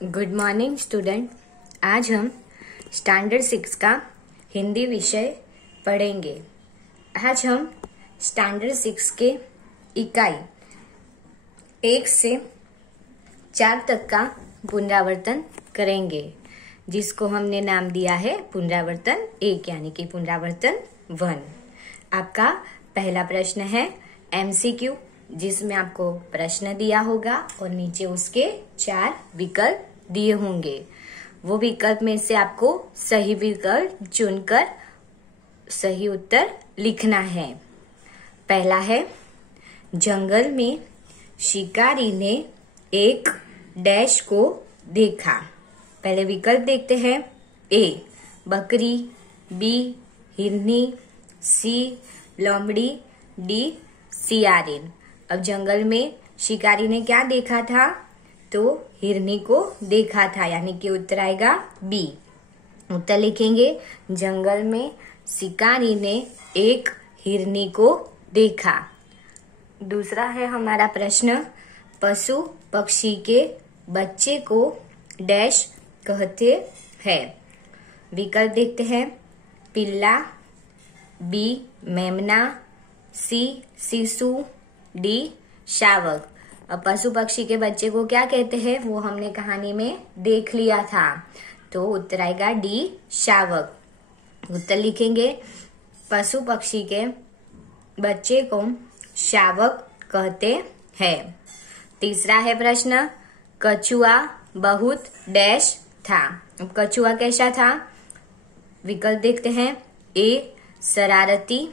Good morning student. आज हम standard 6 का हिंदी विषय पढ़ेंगे। आज हम स्टैंडर्ड 6 के इकाई 1 से 4 तक का पुनरावर्तन करेंगे, जिसको हमने नाम दिया है पुनरावर्तन 1 यानी कि पुनरावर्तन 1। आपका पहला प्रश्न है MCQ, जिसमें आपको प्रश्न दिया होगा और नीचे उसके 4 विकल्प दिए होंगे। वो विकल्प में से आपको सही विकल्प चुनकर सही उत्तर लिखना है। पहला है, जंगल में शिकारी ने एक डैश को देखा। पहले विकल्प देखते हैं। A बकरी, B हिरनी, C लोमड़ी, D सियारिन। अब जंगल में शिकारी ने क्या देखा था? तो हिरनी को देखा था, यानी कि उत्तर आएगा B। उत्तर लिखेंगे, जंगल में शिकारी ने एक हिरनी को देखा। दूसरा है हमारा प्रश्न, पशु पक्षी के बच्चे को डैश कहते हैं। विकल्प देखते हैं। पिल्ला, B मेमना, C शिशु, D शावक। अब पशु पक्षी के बच्चे को क्या कहते हैं वो हमने कहानी में देख लिया था, तो उत्तर आएगा D शावक। उत्तर लिखेंगे, पशु पक्षी के बच्चे को शावक कहते हैं। तीसरा है प्रश्न, कछुआ बहुत डैश था। अब कछुआ कैसा था? विकल्प देखते हैं। A शरारती,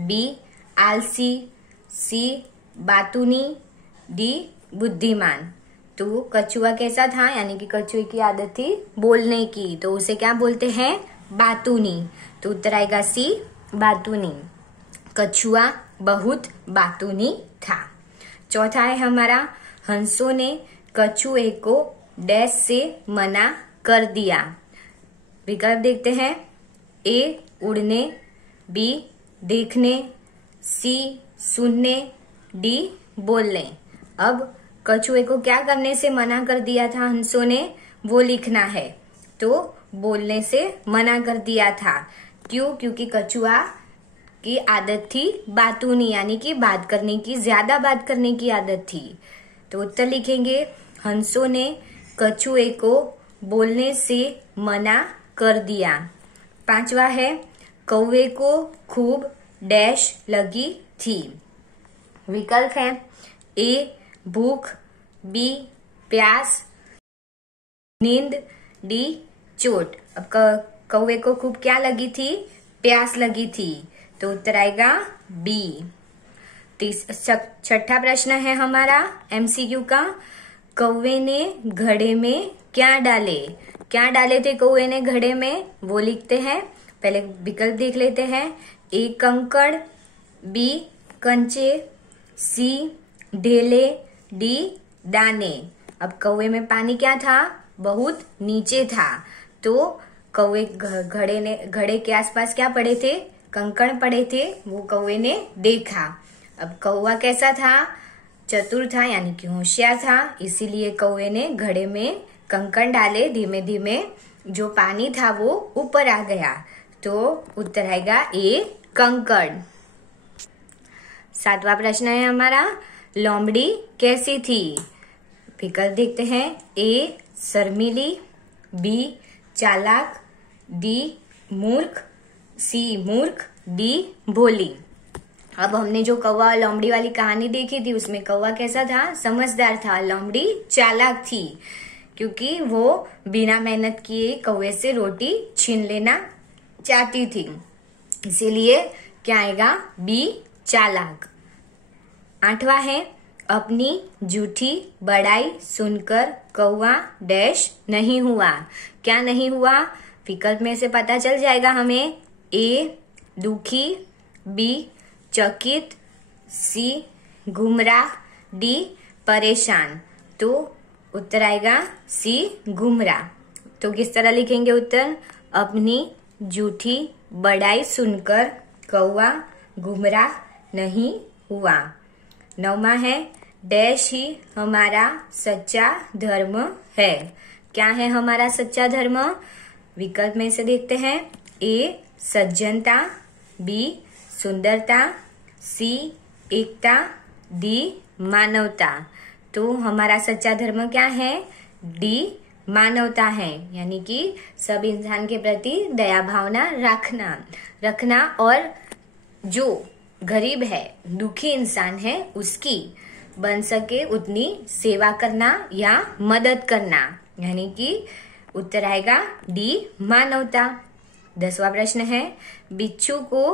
B आलसी, C बातूनी, D बुद्धिमान। तो कछुआ कैसा था? यानी कि कछुए की आदत थी बोलने की, तो उसे क्या बोलते हैं? बातूनी। तो उत्तर आएगा C बातूनी। कछुआ बहुत बातूनी था। चौथा है हमारा, हंसों ने कछुए को डैश से मना कर दिया। विकल्प देखते हैं। A उड़ने, B देखने, C सुनने, D बोलने। अब कछुए को क्या करने से मना कर दिया था हंसों ने, वो लिखना है। तो बोलने से मना कर दिया था। क्यों? क्योंकि कछुआ की आदत थी बातूनी, यानी कि बात करने की, ज्यादा बात करने की आदत थी। तो उत्तर लिखेंगे, हंसों ने कछुए को बोलने से मना कर दिया। पांचवा है, कौवे को खूब डैश लगी थी। विकल्प है। A भूख, B प्यास, नींद, D चोट। अब कौवे को खूब क्या लगी थी? प्यास लगी थी। तो उत्तर आएगा B। छठा प्रश्न है हमारा MCQ का, कौवे ने घड़े में क्या डाले? क्या डाले थे कौवे ने घड़े में, वो लिखते हैं। पहले विकल्प देख लेते हैं। A कंकड़, B कंचे, C ढेले, D दाने। अब कौवे में पानी क्या था? बहुत नीचे था। तो कौवे घड़े के आसपास क्या पड़े थे? कंकड़ पड़े थे, वो कौवे ने देखा। अब कौवा कैसा था? चतुर था, यानी कि होशियार था, इसीलिए कौवे ने घड़े में कंकड़ डाले। धीमे धीमे जो पानी था वो ऊपर आ गया। तो उत्तर आएगा A कंकड़। सातवां प्रश्न है हमारा, लोमड़ी कैसी थी? विकल्प देखते हैं। A शर्मीली, B चालाक, D मूर्ख, C मूर्ख, D भोली। अब हमने जो कौवा और लोमड़ी वाली कहानी देखी थी, उसमें कौवा कैसा था? समझदार था। लोमड़ी चालाक थी, क्योंकि वो बिना मेहनत किए कौवे से रोटी छीन लेना चाहती थी, इसीलिए क्या आएगा? B चालाक। आठवां है, अपनी झूठी बड़ाई सुनकर कौवा डैश नहीं हुआ। क्या नहीं हुआ? विकल्प में से पता चल जाएगा हमें। A दुखी, B चकित, C गुमराह, D परेशान। तो उत्तर आएगा C गुमराह। तो किस तरह लिखेंगे उत्तर? अपनी झूठी बड़ाई सुनकर कौवा गुमराह नहीं हुआ। 9वां है, डैश ही हमारा सच्चा धर्म है। क्या है हमारा सच्चा धर्म? विकल्प में से देखते हैं। ए सज्जनता, बी सुंदरता, सी एकता, डी मानवता। तो हमारा सच्चा धर्म क्या है? डी मानवता है, यानी कि सब इंसान के प्रति दया भावना रखना और जो गरीब है, दुखी इंसान है, उसकी बन सके उतनी सेवा करना या मदद करना, यानी कि उत्तर आएगा डी मानवता। 10वां प्रश्न है, बिच्छू को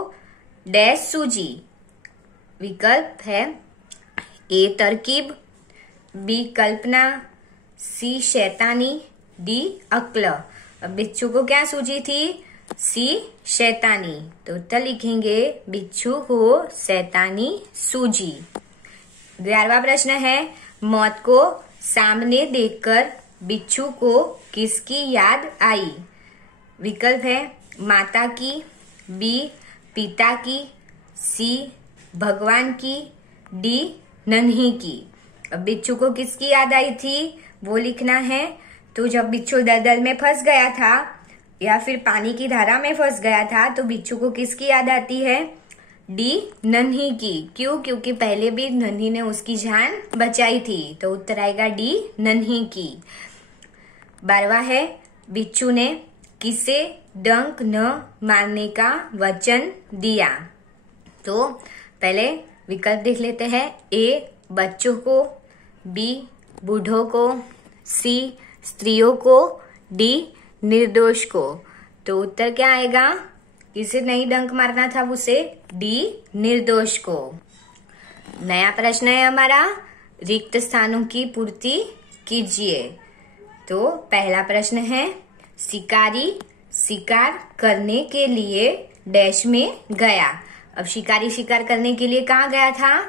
डैश सूझी। विकल्प है ए तरकीब, बी कल्पना, सी शैतानी, डी अक्ल। अब बिच्छू को क्या सूझी थी? सी शैतानी। तो उत्तर लिखेंगे बिच्छू को शैतानी सूझी। 11वां प्रश्न है, मौत को सामने देखकर बिच्छू को किसकी याद आई? विकल्प है माता की, बी पिता की, सी भगवान की, डी नन्ही की। अब बिच्छू को किसकी याद आई थी वो लिखना है। तो जब बिच्छू दलदल में फंस गया था या फिर पानी की धारा में फंस गया था तो बिच्छू को किसकी याद आती है? डी नन्ही की। क्यों? क्योंकि पहले भी नन्ही ने उसकी जान बचाई थी। तो उत्तर आएगा डी नन्ही की। 12वां है, बिच्छू ने किसे डंक न मारने का वचन दिया? तो पहले विकल्प देख लेते हैं। ए बच्चों को, बी बूढ़ों को, सी स्त्रियों को, डी निर्दोष को। तो उत्तर क्या आएगा? किसे नहीं डंक मारना था उसे? डी निर्दोष को। नया प्रश्न है हमारा, रिक्त स्थानों की पूर्ति कीजिए। तो पहला प्रश्न है, शिकारी शिकार करने के लिए डैश में गया। अब शिकारी शिकार करने के लिए कहाँ गया था?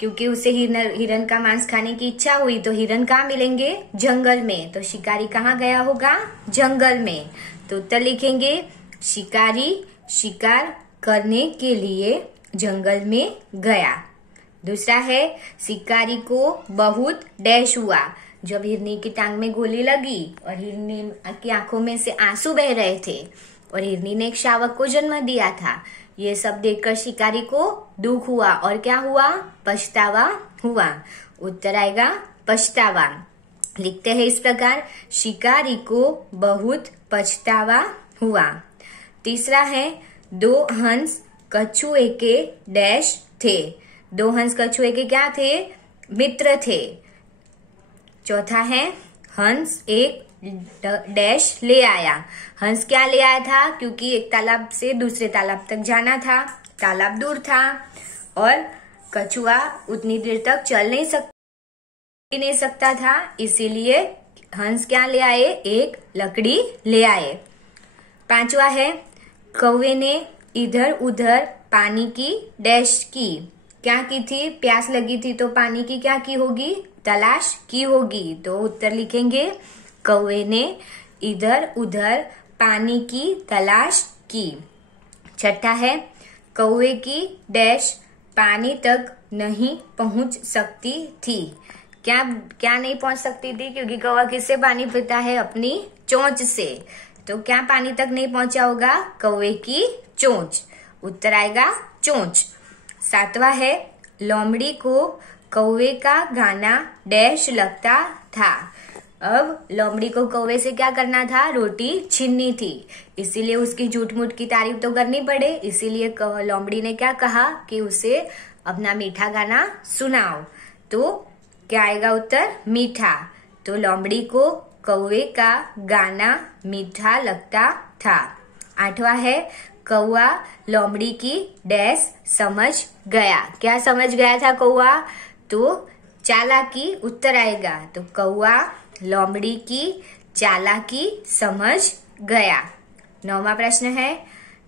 क्योंकि उसे हिरन का मांस खाने की इच्छा हुई तो हिरन कहाँ मिलेंगे? जंगल में। तो शिकारी कहाँ गया होगा? जंगल में। तो उत्तर लिखेंगे शिकारी शिकार करने के लिए जंगल में गया। दूसरा है, शिकारी को बहुत डैश हुआ। जब हिरनी की टांग में गोली लगी और हिरनी की आंखों में से आंसू बह रहे थे और हिरनी ने एक शावक को जन्म दिया था, ये सब देखकर शिकारी को दुख हुआ और क्या हुआ? पछतावा हुआ। उत्तर आएगा पछतावा। लिखते हैं इस प्रकार, शिकारी को बहुत पछतावा हुआ। तीसरा है, दो हंस कछुए के डैश थे। दो हंस कछुए के क्या थे? मित्र थे। चौथा है, हंस एक डैश ले आया। हंस क्या ले आया था? क्योंकि एक तालाब से दूसरे तालाब तक जाना था, तालाब दूर था और कछुआ उतनी देर तक चल नहीं सकता था, इसीलिए हंस क्या ले आए? एक लकड़ी ले आए। पांचवा है, कौवे ने इधर उधर पानी की डैश की। क्या की थी? प्यास लगी थी तो पानी की क्या की होगी? तलाश की होगी। तो उत्तर लिखेंगे कौवे ने इधर उधर पानी की तलाश की। छठा है, कौवे की डैश पानी तक नहीं पहुंच सकती थी। क्या नहीं पहुंच सकती थी? क्योंकि कौवा किससे पानी पीता है? अपनी चोंच से। तो क्या पानी तक नहीं पहुंचा होगा? कौवे की चोंच। उत्तर आएगा चोंच। सातवां है, लोमड़ी को कौवे का गाना डैश लगता था। अब लोमड़ी को कौवे से क्या करना था? रोटी छीननी थी, इसीलिए उसकी झूठ मूठ की तारीफ तो करनी पड़े, इसीलिए लोमड़ी ने क्या कहा कि उसे अपना मीठा गाना सुनाओ। तो क्या आएगा उत्तर? मीठा। तो लोमड़ी को कौवे का गाना मीठा लगता था। आठवां है, कौवा लोमड़ी की डैश समझ गया। क्या समझ गया था कौवा? तो चालाकी। उत्तर आएगा। तो कौवा लोमड़ी की चालाकी समझ गया। 9वां प्रश्न है,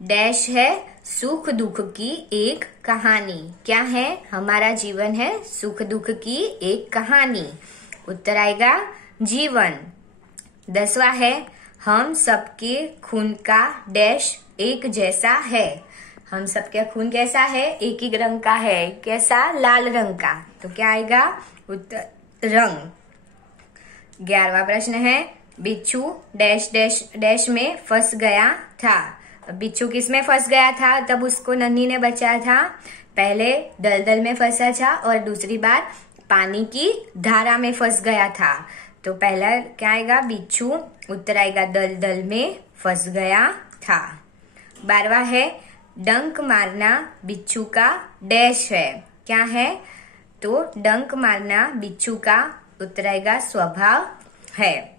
डैश है सुख दुख की एक कहानी। क्या है? हमारा जीवन है सुख दुख की एक कहानी। उत्तर आएगा जीवन। 10वां है, हम सबके खून का डैश एक जैसा है। हम सबका खून कैसा है? एक ही रंग का है। कैसा? लाल रंग का। तो क्या आएगा? उत्तर रंग। 11वां प्रश्न है, बिच्छू डैश डैश डैश में फंस गया था। बिच्छू किस में फंस गया था? तब उसको नन्ही ने बचाया था। पहले दलदल में फंसा था और दूसरी बार पानी की धारा में फंस गया था। तो पहला क्या आएगा? बिच्छू। उत्तर आएगा दलदल में फंस गया था। 12वां है, डंक मारना बिच्छू का डैश है। क्या है? तो डंक मारना बिच्छू का उत्तर आएगा स्वभाव है।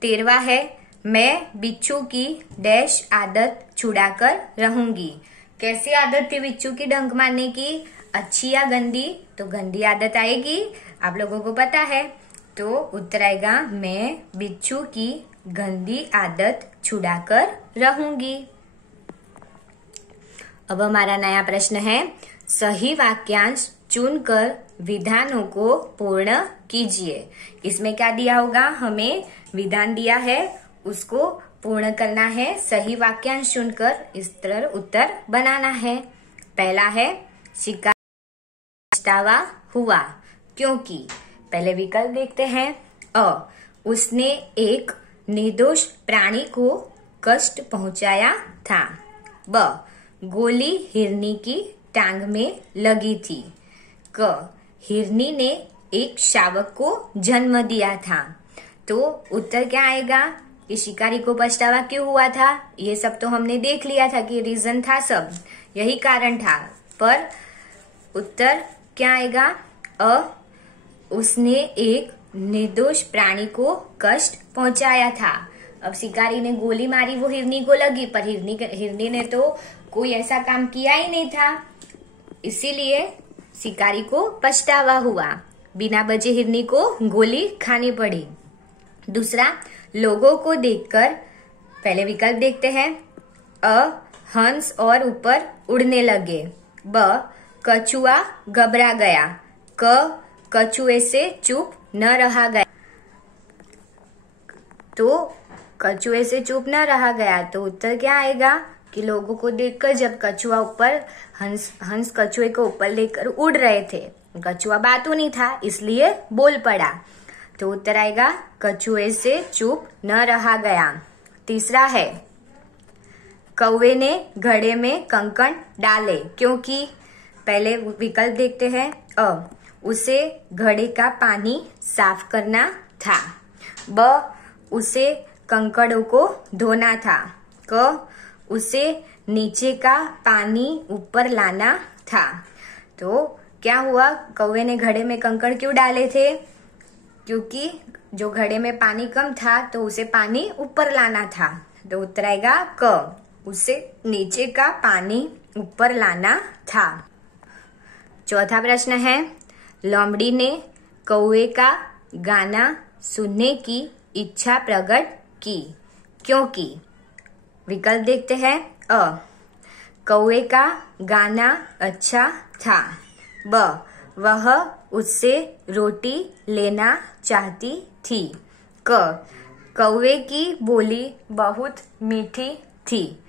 13वां है, मैं बिच्छू की डैश आदत छुड़ाकर रहूंगी। कैसी आदत थी बिच्छू की डंक मारने की? अच्छी या गंदी? तो गंदी आदत आएगी, आप लोगों को पता है। तो उत्तर आएगा मैं बिच्छू की गंदी आदत छुड़ाकर रहूंगी। अब हमारा नया प्रश्न है, सही वाक्यांश चुनकर विधानों को पूर्ण कीजिए। इसमें क्या दिया होगा? हमें विधान दिया है, उसको पूर्ण करना है। सही वाक्यांश चुनकर इस तरह उत्तर बनाना है। पहला है, शिकार पछतावा हुआ क्योंकि। पहले विकल्प देखते हैं। अ, उसने एक निर्दोष प्राणी को कष्ट पहुंचाया था। ब, गोली हिरनी की टांग में लगी थी। क, हिरनी ने एक शावक को जन्म दिया था। तो उत्तर क्या आएगा? कि शिकारी को पछतावा क्यों हुआ था? ये सब तो हमने देख लिया था कि रीजन था, सब यही कारण था। पर उत्तर क्या आएगा? अ, उसने एक निर्दोष प्राणी को कष्ट पहुंचाया था। अब शिकारी ने गोली मारी, वो हिरनी को लगी, पर हिरनी ने तो कोई ऐसा काम किया ही नहीं था, इसीलिए शिकारी को पछतावा हुआ। बिना वजह हिरनी को गोली खानी पड़ी। दूसरा, लोगों को देखकर। पहले विकल्प देखते हैं। अ, हंस और ऊपर उड़ने लगे। ब, कछुआ घबरा गया। क, कछुए से चुप न रहा गया। तो कछुए से चुप न रहा गया, तो उत्तर क्या आएगा? कि लोगों को देखकर जब कछुआ ऊपर हंस कछुए को ऊपर लेकर उड़ रहे थे, कछुआ बातू नहीं था, इसलिए बोल पड़ा। तो उत्तर आएगा कछुए से चुप न रहा गया। तीसरा है, कौवे ने घड़े में कंकड़ डाले क्योंकि। पहले विकल्प देखते हैं। अ, उसे घड़े का पानी साफ करना था। ब, उसे कंकड़ों को धोना था। क, उसे नीचे का पानी ऊपर लाना था। तो क्या हुआ? कौवे ने घड़े में कंकड़ क्यों डाले थे? क्योंकि जो घड़े में पानी कम था, तो उसे पानी ऊपर लाना था। तो उत्तर आएगा क, उसे नीचे का पानी ऊपर लाना था। चौथा प्रश्न है, लोमड़ी ने कौवे का गाना सुनने की इच्छा प्रकट की क्योंकि। विकल्प देखते हैं। अ, कौवे का गाना अच्छा था। ब, वह उससे रोटी लेना चाहती थी। क, कौवे की बोली बहुत मीठी थी।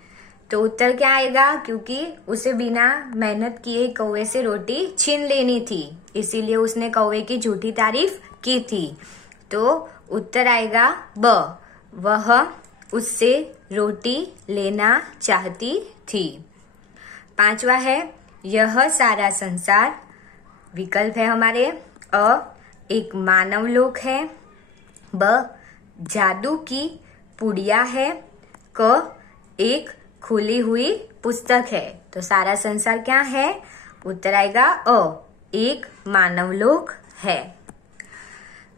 तो उत्तर क्या आएगा? क्योंकि उसे बिना मेहनत किए कौवे से रोटी छीन लेनी थी, इसीलिए उसने कौवे की झूठी तारीफ की थी। तो उत्तर आएगा ब, वह उससे रोटी लेना चाहती थी। पांचवा है, यह सारा संसार। विकल्प है हमारे। अ, एक मानव लोक है। ब, जादू की पुड़िया है। क, एक खुली हुई पुस्तक है। तो सारा संसार क्या है? उत्तर आएगा अ, एक मानव लोक है।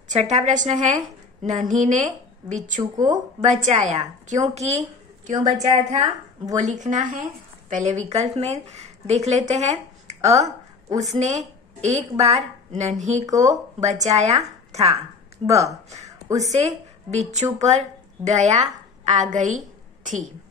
छठा प्रश्न है, नन्ही ने बिच्छू को बचाया क्योंकि। क्यों बचाया था वो लिखना है। पहले विकल्प में देख लेते हैं। अ, उसने एक बार नन्ही को बचाया था। ब, उसे बिच्छू पर दया आ गई थी।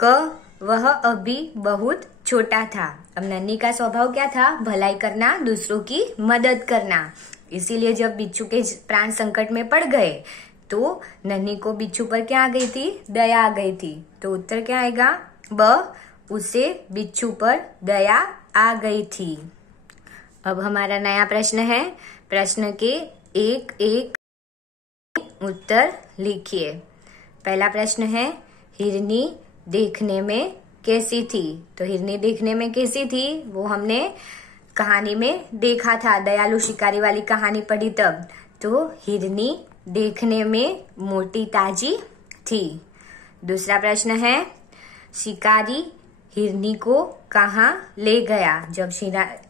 क, वह अभी बहुत छोटा था। अब नन्ही का स्वभाव क्या था? भलाई करना, दूसरों की मदद करना। इसीलिए जब बिच्छू के प्राण संकट में पड़ गए, तो नन्ही को बिच्छू पर क्या आ गई थी? दया आ गई थी। तो उत्तर क्या आएगा? ब, उसे बिच्छू पर दया आ गई थी। अब हमारा नया प्रश्न है। प्रश्न के एक एक उत्तर लिखिए। पहला प्रश्न है, हिरनी देखने में कैसी थी? तो हिरनी देखने में कैसी थी वो हमने कहानी में देखा था, दयालु शिकारी वाली कहानी पढ़ी तब। तो हिरनी देखने में मोटी ताजी थी। दूसरा प्रश्न है, शिकारी हिरनी को कहाँ ले गया? जब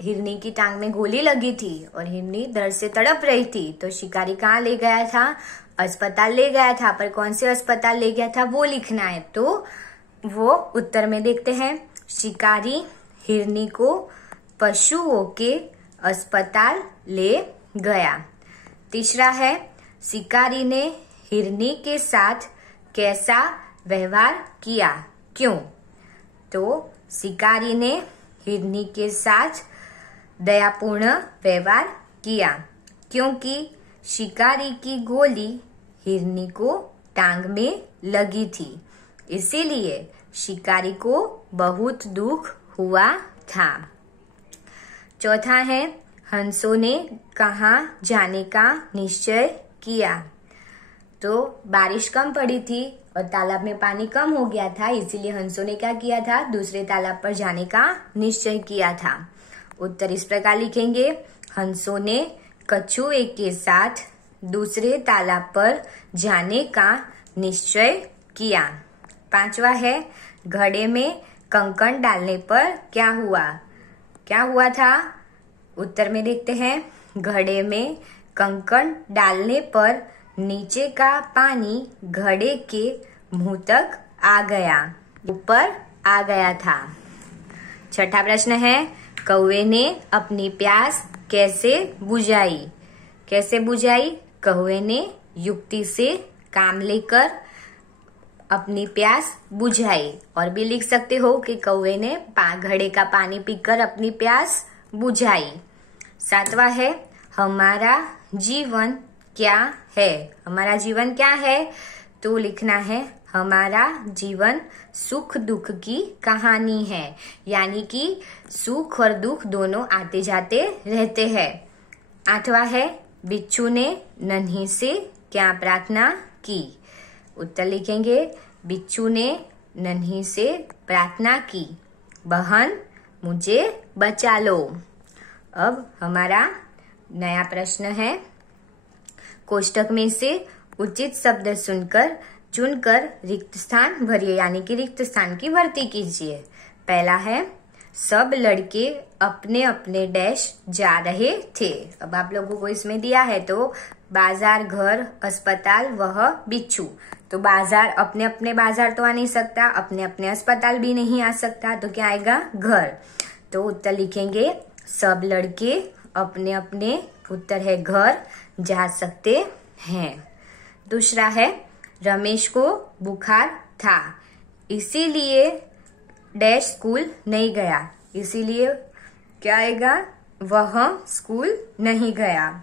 हिरनी की टांग में गोली लगी थी और हिरनी दर्द से तड़प रही थी तो शिकारी कहाँ ले गया था? अस्पताल ले गया था। पर कौन से अस्पताल ले गया था वो लिखना है। तो वो उत्तर में देखते हैं। शिकारी हिरनी को पशुओं के अस्पताल ले गया। तीसरा है, शिकारी ने हिरनी के साथ कैसा व्यवहार किया? क्यों? तो शिकारी ने हिरनी के साथ दयापूर्ण व्यवहार किया क्योंकि शिकारी की गोली हिरनी को टांग में लगी थी, इसीलिए शिकारी को बहुत दुख हुआ था। चौथा है, हंसों ने कहाँ जाने का निश्चय किया? तो बारिश कम पड़ी थी और तालाब में पानी कम हो गया था, इसीलिए हंसों ने क्या किया था? दूसरे तालाब पर जाने का निश्चय किया था। उत्तर इस प्रकार लिखेंगे, हंसों ने कछुए के साथ दूसरे तालाब पर जाने का निश्चय किया। पांचवा है, घड़े में कंकड़ डालने पर क्या हुआ? क्या हुआ था? उत्तर में देखते हैं। घड़े में कंकड़ डालने पर नीचे का पानी घड़े के मुंह तक आ गया, ऊपर आ गया था। छठा प्रश्न है, कौवे ने अपनी प्यास कैसे बुझाई? कैसे बुझाई? कौवे ने युक्ति से काम लेकर अपनी प्यास बुझाई। और भी लिख सकते हो कि कौवे ने घड़े का पानी पीकर अपनी प्यास बुझाई। सातवां है, हमारा जीवन क्या है? हमारा जीवन क्या है? तो लिखना है, हमारा जीवन सुख दुख की कहानी है, यानी कि सुख और दुख दोनों आते जाते रहते हैं। आठवां है, बिच्छू ने नन्ही से क्या प्रार्थना की? उत्तर लिखेंगे, बिच्छू ने नन्ही से प्रार्थना की, बहन मुझे बचा लो। अब हमारा नया प्रश्न है, कोष्टक में से उचित शब्द चुनकर रिक्त स्थान भरिए, यानी कि रिक्त स्थान की भर्ती कीजिए। पहला है, सब लड़के अपने अपने डैश जा रहे थे। अब आप लोगों को इसमें दिया है तो बाजार, घर, अस्पताल, वह बिच्छू। तो बाजार, अपने अपने बाजार तो आ नहीं सकता, अपने अपने अस्पताल भी नहीं आ सकता, तो क्या आएगा? घर। तो उत्तर लिखेंगे, सब लड़के अपने अपने, उत्तर है घर, जा सकते हैं। दूसरा है, रमेश को बुखार था, इसीलिए डैश स्कूल नहीं गया। इसीलिए क्या आएगा? वह स्कूल नहीं गया।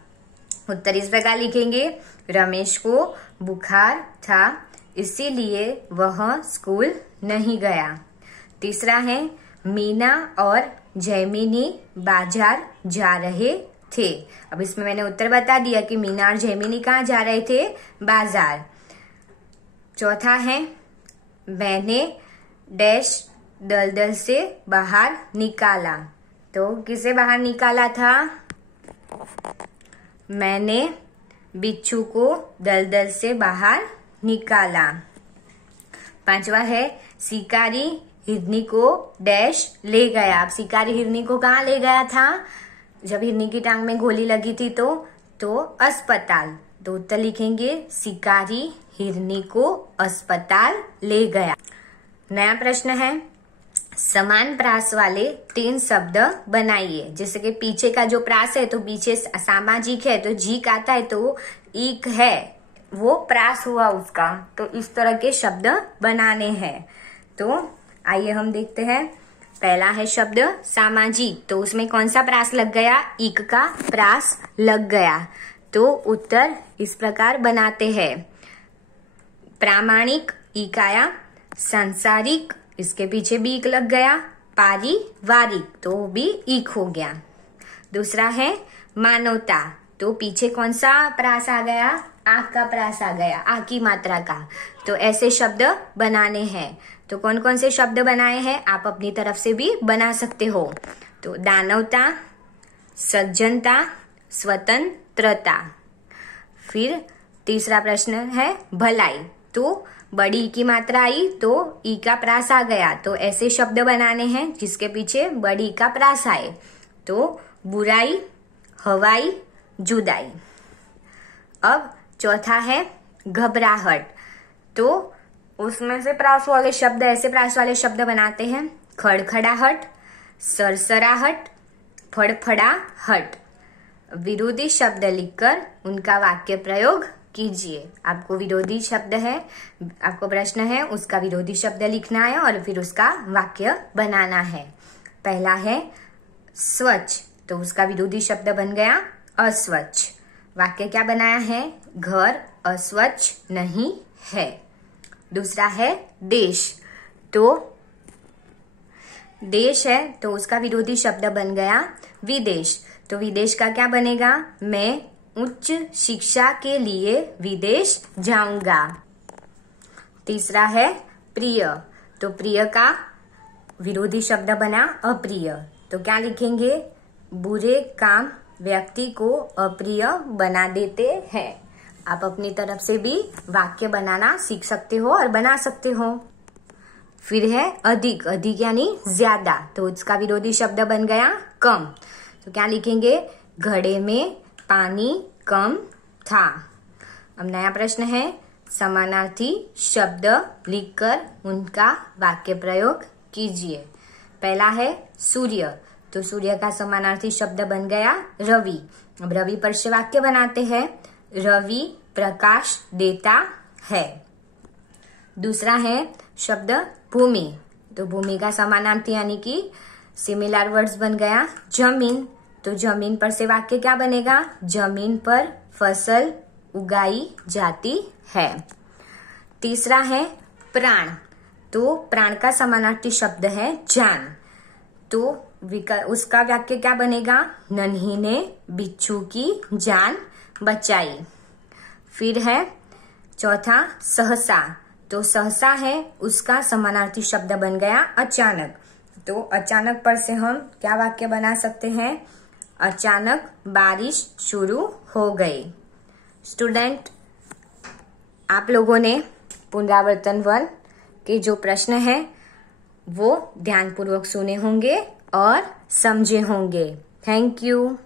उत्तर इस प्रकार लिखेंगे, रमेश को बुखार था, इसीलिए वह स्कूल नहीं गया। तीसरा है, मीना और जैमिनी बाजार जा रहे थे। अब इसमें मैंने उत्तर बता दिया कि मीना और जैमिनी कहाँ जा रहे थे? बाजार। चौथा है, मैंने डैश दलदल से बाहर निकाला। तो किसे बाहर निकाला था? मैंने बिच्छू को दलदल से बाहर निकाला। पांचवा है, शिकारी हिरनी को डैश ले गया। अब शिकारी हिरनी को कहाँ ले गया था? जब हिरनी की टांग में गोली लगी थी तो अस्पताल। तो उत्तर लिखेंगे, शिकारी हिरनी को अस्पताल ले गया। नया प्रश्न है, समान प्रास वाले 3 शब्द बनाइए। जैसे कि पीछे का जो प्रास है तो पीछे सामाजिक है तो जीक आता है, तो ईक है वो प्रास हुआ उसका। तो इस तरह के शब्द बनाने हैं। तो आइए हम देखते हैं। पहला है शब्द सामाजिक, तो उसमें कौन सा प्रास लग गया? ईक का प्रास लग गया। तो उत्तर इस प्रकार बनाते हैं। प्रामाणिक ईक आया, सांसारिक इसके पीछे बीक लग गया, पारिवारिक, तो भी ईक हो गया। दूसरा है मानवता, तो पीछे कौन सा प्रास आ गया, आ का प्रास आ गया, आ की मात्रा का। तो ऐसे शब्द बनाने हैं। तो कौन कौन से शब्द बनाए हैं, आप अपनी तरफ से भी बना सकते हो। तो दानवता, सज्जनता, स्वतंत्रता। फिर तीसरा प्रश्न है भलाई, तो बड़ी ई की मात्रा आई तो ई का प्रास आ गया, तो ऐसे शब्द बनाने हैं जिसके पीछे बड़ी ई का प्रास आए। तो बुराई, हवाई, जुदाई। अब चौथा है घबराहट, तो उसमें से प्रास वाले शब्द, ऐसे प्रास वाले शब्द बनाते हैं, खड़खड़ाहट, सरसराहट, फड़फड़ाहट। विरोधी शब्द लिखकर उनका वाक्य प्रयोग कीजिए। आपको विरोधी शब्द है, आपको प्रश्न है, उसका विरोधी शब्द लिखना है और फिर उसका वाक्य बनाना है। पहला है स्वच्छ, तो उसका विरोधी शब्द बन गया अस्वच्छ। वाक्य क्या बनाया है, घर अस्वच्छ नहीं है। दूसरा है देश, तो देश है तो उसका विरोधी शब्द बन गया विदेश, तो विदेश का क्या बनेगा, मैं उच्च शिक्षा के लिए विदेश जाऊंगा। तीसरा है प्रिय, तो प्रिय का विरोधी शब्द बना अप्रिय, तो क्या लिखेंगे, बुरे काम व्यक्ति को अप्रिय बना देते हैं। आप अपनी तरफ से भी वाक्य बनाना सीख सकते हो और बना सकते हो। फिर है अधिक, अधिक यानी ज्यादा, तो उसका विरोधी शब्द बन गया कम, तो क्या लिखेंगे, घड़े में पानी कम था। अब नया प्रश्न है समानार्थी शब्द लिखकर उनका वाक्य प्रयोग कीजिए। पहला है सूर्य, तो सूर्य का समानार्थी शब्द बन गया रवि। अब रवि पर से वाक्य बनाते हैं, रवि प्रकाश देता है। दूसरा है शब्द भूमि, तो भूमि का समानार्थी यानी कि सिमिलर वर्ड्स बन गया जमीन, तो जमीन पर से वाक्य क्या बनेगा, जमीन पर फसल उगाई जाती है। तीसरा है प्राण, तो प्राण का समानार्थी शब्द है जान, तो उसका वाक्य क्या बनेगा, नन्ही ने बिच्छू की जान बचाई। फिर है चौथा सहसा, तो सहसा है उसका समानार्थी शब्द बन गया अचानक, तो अचानक पर से हम क्या वाक्य बना सकते हैं, अचानक बारिश शुरू हो गई। स्टूडेंट, आप लोगों ने पुनरावर्तन 1 के जो प्रश्न है वो ध्यानपूर्वक सुने होंगे और समझे होंगे। Thank you.